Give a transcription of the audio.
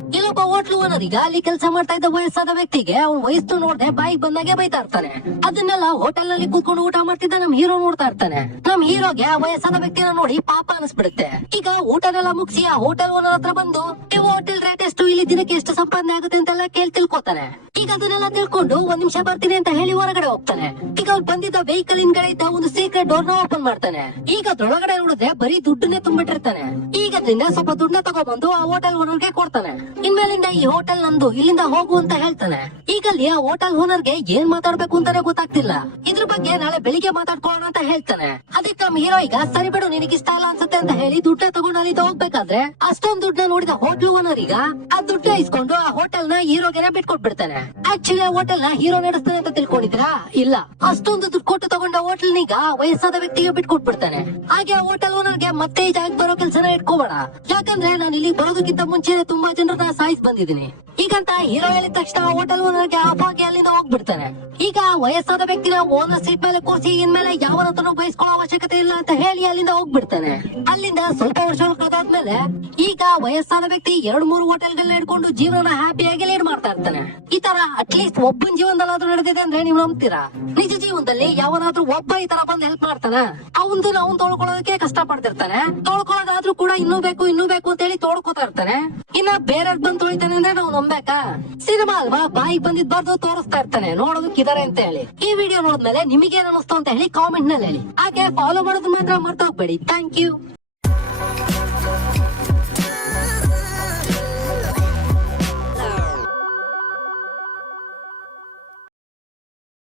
ಇಲ್ಲೊಬ್ಬ hotel owner ಈಗ ಅಲ್ಲಿ ಕೆಲಸ ಮಾಡ್ತಾ ಇದ್ದ ವಯಸ್ಸಾದ ವ್ಯಕ್ತಿಗೆ ಅವ್ನ ವಯಸ್ಸು ನೋಡದೆ ಬಾಯಿಗೆ ಬಂದಾಗೆ ಬೈತಾ ಇರ್ತಾನೆ. ಅದನ್ನೆಲ್ಲ ಹೋಟೆಲ್ ನಲ್ಲಿ ಕೂತ್ಕೊಂಡು ಊಟ ಮಾಡ್ತಿದ್ದ ನಮ್ ಹೀರೋ ನೋಡ್ತಾ ಇರ್ತಾನೆ. ನಮ್ ಹೀರೋಗೆ ಆ ವಯಸ್ಸಾದ ವ್ಯಕ್ತಿನ ನೋಡಿ ಪಾಪ ಅನಿಸ್ಬಿಡುತ್ತೆ. ಈಗ ಊಟನೆಲ್ಲ ಮುಗಿಸಿ ಆ ಹೋಟೆಲ್ ಓನರ್ ಹತ್ರ ಬಂದು ನೀವು ಹೋಟೆಲ್ ರೇಟ್ ಎಷ್ಟು, ಇಲ್ಲಿ ದಿನಕ್ಕೆ ಎಷ್ಟು ಸಂಪಾದನೆ ಆಗುತ್ತೆ ಅಂತೆಲ್ಲ ತಿಳ್ಕೊತಾನೆ. ಈಗ ಅದನ್ನೆಲ್ಲ ತಿಳ್ಕೊಂಡು ಒಂದ್ ನಿಮಿಷ ಬರ್ತೀನಿ ಅಂತ ಹೇಳಿ ಹೊರಗಡೆ ಹೋಗ್ತಾನೆ. ಈಗ ಅವ್ರು ಬಂದಿದ್ದ ವೆಹಿಕಲ್ ಹಿಂದ್ಗಡೆ ಇದ್ದ ಒಂದು ಸೀಕ್ರೆಟ್ ಡೋರ್ ನ ಓಪನ್ ಮಾಡ್ತಾನೆ. ಈಗ ಅದ್ರೊಳಗಡೆ ನೋಡಿದ್ರೆ ಬರೀ ದುಡ್ಡನ್ನೇ ತುಂಬಿಟ್ಟಿರ್ತಾನೆ. ಈಗ ಅದ್ರಿಂದ ಸ್ವಲ್ಪ ದುಡ್ಡನ್ನ ತಗೊಬಂದು ಆ ಹೋಟೆಲ್ ಓನರ್ಗೆ ಕೊಡ್ತಾನೆ. ಇನ್ಮೇಲಿಂದ ಈ ಹೋಟೆಲ್ ನಂದು, ಇಲ್ಲಿಂದ ಹೋಗು ಅಂತ ಹೇಳ್ತಾನೆ. ಈಗ ಅಲ್ಲಿ ಆ ಹೋಟೆಲ್ ಓನರ್ಗೆ ಏನ್ ಮಾತಾಡ್ಬೇಕು ಅಂತಾನೆ ಗೊತ್ತಾಗ್ತಿಲ್ಲ. ಇದ್ರ ಬಗ್ಗೆ ನಾಳೆ ಬೆಳಿಗ್ಗೆ ಮಾತಾಡ್ಕೊಳ್ಳೋಣ ಅಂತ ಹೇಳ್ತಾನೆ. ಅದಕ್ಕೆ ನಮ್ ಹೀರೋ ಈಗ ಸರಿ ಬಿಡು ನಿನಗೆ ಇಷ್ಟ ಇಲ್ಲ ಅನ್ಸುತ್ತೆ ಅಂತ ಹೇಳಿ ದುಡ್ಡ ತಗೊಂಡು ಅಲ್ಲಿಂದ ಹೋಗ್ಬೇಕಾದ್ರೆ ಅಷ್ಟೊಂದು ದುಡ್ಡನ್ನ ನೋಡಿದ ಹೋಟೆಲ್ ಓನರ್ ಈಗ ಆ ದುಡ್ಡ ಇಸ್ಕೊಂಡು ಆ ಹೋಟೆಲ್ ನ ಹೀರೋಗೆನೆ ಬಿಟ್ಕೊಟ್ಬಿಡ್ತಾನೆ. ಆಕ್ಚುಲಿ ಆ ಹೋಟೆಲ್ ನ ಹೀರೋ ನಡೆಸ್ತಾನೆ ಅಂತ ತಿಳ್ಕೊಂಡಿದ್ರಾ? ಇಲ್ಲ, ಅಷ್ಟೊಂದು ದುಡ್ಡು ಕೊಟ್ಟು ತಗೊಂಡ ಹೋಟೆಲ್ ಈಗ ವಯಸ್ಸಾದ ವ್ಯಕ್ತಿಗೆ ಬಿಟ್ಕೊಟ್ಬಿಡ್ತಾನೆ. ಹಾಗೆ ಆ ಹೋಟೆಲ್ ಓನರ್ಗೆ ಮತ್ತೆ ಈ ಜಾಗಕ್ಕೆ ಬರೋ ಕೆಲ್ಸನ ಇಟ್ಕೋಬೇಡ, ಯಾಕಂದ್ರೆ ನಾನು ಇಲ್ಲಿ ಬರೋದಕ್ಕಿಂತ ಮುಂಚೆ ತುಂಬಾ ಜನರನ್ನ ಸಾಯಿಸಿ ಬಂದಿದ್ದೀನಿ ಈಗಂತ ಹೀರೋ ಹೇಳಿದ ತಕ್ಷಣ ಹೋಟೆಲ್ ಓನರ್ಗೆ ಆಫ್ ಆಗಿ ಅಲ್ಲಿಂದ ಹೋಗ್ಬಿಡ್ತಾನೆ. ಈಗ ವಯಸ್ಸಾದ ವ್ಯಕ್ತಿನ ಓನರ್ ಸೀಟ್ ಮೇಲೆ ಕೂರಿಸಿ ಇನ್ಮೇಲೆ ಯಾವನತ್ರನು ಬಯಸ್ಕೊಳ್ಳೋ ಅವಶ್ಯಕತೆ ಇಲ್ಲ ಅಂತ ಹೇಳಿ ಅಲ್ಲಿಂದ ಹೋಗ್ಬಿಡ್ತಾನೆ. ಅಲ್ಲಿಂದ ಸ್ವಲ್ಪ ವರ್ಷಗಳು ಕಳೆದಾದ್ಮೇಲೆ ಈಗ ವಯಸ್ಸಾದ ವ್ಯಕ್ತಿ 2-3 ಹೋಟೆಲ್ಗಳನ್ನ ಹಿಡ್ಕೊಂಡು ಜೀವನ ಹ್ಯಾಪಿಯಾಗಿ ಲೀಡ್ ಮಾಡ್ತಾ ಇರ್ತಾನೆ. ಈ ತರ ಅಟ್ಲೀಸ್ಟ್ ಒಬ್ಬನ ಜೀವನದಲ್ಲಾದ್ರೂ ನಡೆದಿದೆ ಅಂದ್ರೆ ನೀವು ನಂಬ್ತೀರಾ? ನಿಜ ಜೀವನದಲ್ಲಿ ಯಾವನಾದ್ರೂ ಒಬ್ಬ ಈ ತರ ಬಂದು ಹೆಲ್ಪ್ ಮಾಡ್ತಾನ? ಅವನು ತೊಳ್ಕೊಳ್ಳೋದಕ್ಕೆ ಕಷ್ಟ ಪಡ್ತಿರ್ತಾನೆ. ತೊಳ್ಕೊಳ್ಳೋದಾದ್ರೂ ಕೂಡ ಇನ್ನೂ ಬೇಕು ಅಂತ ಹೇಳಿ ತೋಡ್ಕೋತಾ ಇರ್ತಾನೆ. ಇನ್ನ ಬೇರೆ ಬಂದು ತೊಳಿತಾನೆ ಅಂದ್ರೆ ನಾವು ನಂಬೇಕಾ? ಸಿನಿಮಾ ಅಲ್ವಾ, ಬಾಯಿಗೆ ಬಂದಿದ್ಬಾರ್ದು ತೋರಿಸ್ತಾ ಇರ್ತಾನೆ ನೋಡೋದಕ್ಕಿದಾರೆ ಅಂತ ಹೇಳಿ. ಈ ವಿಡಿಯೋ ನೋಡಿದ್ಮೇಲೆ ನಿಮಗೆ ಏನ್ ಅನಿಸ್ತು ಅಂತ ಹೇಳಿ ಕಾಮೆಂಟ್ ನಲ್ಲಿ ಹೇಳಿ. ಹಾಗೆ ಫಾಲೋ ಮಾಡೋದು ಮಾತ್ರ ಮರ್ತೋಗ್ಬೇಡಿ. Thank you.